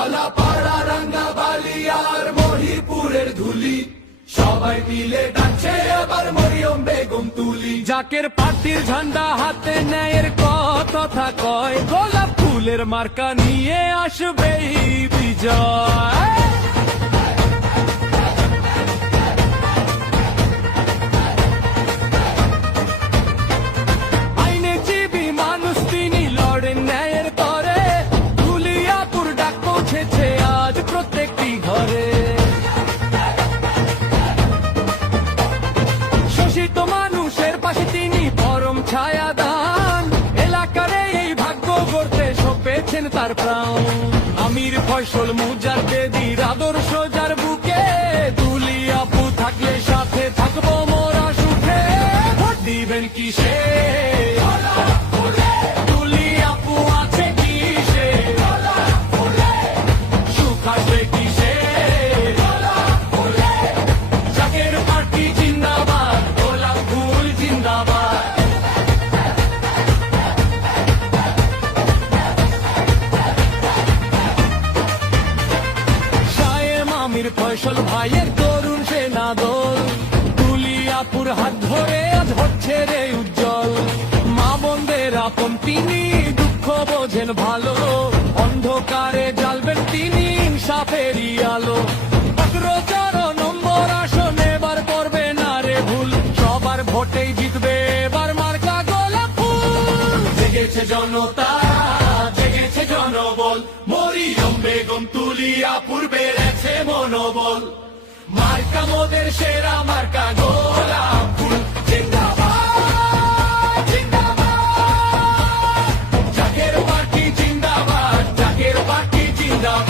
কলাপাড়া রাঙ্গাবালি আর মহিপুরের ধুলি সবাই মিলে ডাকছে এবার মরিয়ম বেগম তুলি। জাকের পার্টির ঝান্ডা হাতে ন্যায়ের কথা কয়, গোলাপ ফুলের মার্কা নিয়ে আসবে বিজয়। আইনজীবী মানুষ তিনি, লড়েন ন্যায়ের তরে, ধুলিয়াপুর ডাক পৌঁছেছে আজ প্রত্যেকটি ঘরে। শোষিত মানুষের পাশে তিনি পরম ছায়া দান, এলাকার এই ভাগ্য গড়তে সঁপেছেন তার প্রাণ। আমির ফয়সল মুজাদ্দেদির আদর্শ যার বুকে, দুলিয়াপু থাকলে সাথে থাকবো মোরা সুখে। ভোট দিবেন কিসে, দুলিয়াপু আছে কিসে, সুখ আসবে কিসে। জাকের পার্টি জিন্দাবাদ, গোলাপ ফুল জিন্দাবাদ। শায়েম আমির ফয়সল ভাইয়ের তরুণ সেনা দল, দুলিয়াপুর হাত ধরে আজ হচ্ছে রে উজ্জ্বল। মা বোনদের আপন তিনি, দুঃখ বোঝেন ভালো, অন্ধকারে জ্বালবেন তিনি ইনসাফেরই আলো। ১৭ নম্বর আসন এবার করবে না রে ভুল, সবার ভোটেই জিতবে এবার মার্কা গোলাপ ফুল। জেগেছে জনতা, জেগেছে জনবল, মরিয়ম বেগম তুলিয়াপুর বেড়েছে মনোবল। মার্কা মোদের সেরা মার্কা গোলাপ ফুল জিন্দাবাদ, জিন্দাবাদ। জাকের পার্টি জিন্দাবাদ, জাকের পার্টি জিন্দাবাদ।